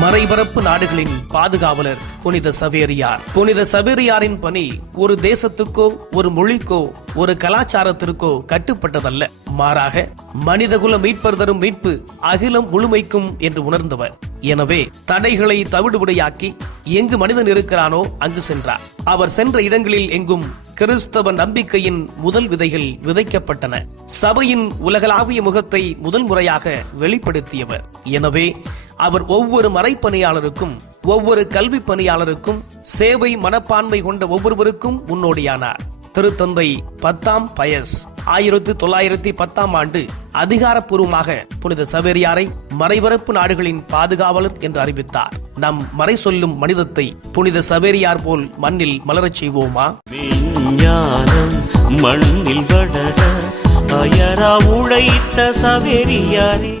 மறைபரப்பு நாடுகளின் பாதுகாவலர் புனித சவேரியார். புனித சவேரியாரின் பணி ஒரு தேசத்துக்கோ, ஒரு மொழிக்கோ, ஒரு கலாச்சாரத்திற்கோ கட்டுப்பட்டதல்ல. மாறாக மனிதகுல மீட்பர் தரும் மீட்பு அகிலம் முழுமைக்கும் என்று உணர்ந்தவர். எனவே தடைகளை தவிடுபடியாக்கி எங்கு மனிதன் இருக்கிறானோ அங்கு சென்றார். அவர் சென்ற இடங்களில் எங்கும் கிறிஸ்தவ நம்பிக்கையின் முதல் விதைகள் விதைக்கப்பட்டன. சபையின் உலகளாவிய முகத்தை முதல் முறையாக வெளிப்படுத்தியவர். எனவே அவர் ஒவ்வொரு மறைப்பணியாளருக்கும், ஒவ்வொரு கல்வி பணியாளருக்கும், சேவை மனப்பான்மை கொண்ட ஒவ்வொருவருக்கும் முன்னோடியானார். திருத்தந்தை 10ஆம் பயஸ் 1910ஆம் ஆண்டு அதிகாரப்பூர்வமாக புனித சவேரியாரை மறைபரப்பு நாடுகளின் பாதுகாவலர் என்று அறிவித்தார். நம் மறை சொல்லும் மனிதத்தை புனித சவேரியார் போல் மண்ணில் மலரச் செய்வோமா? மண்ணில் வளர அயரா உழைத்த சவேரியாரே.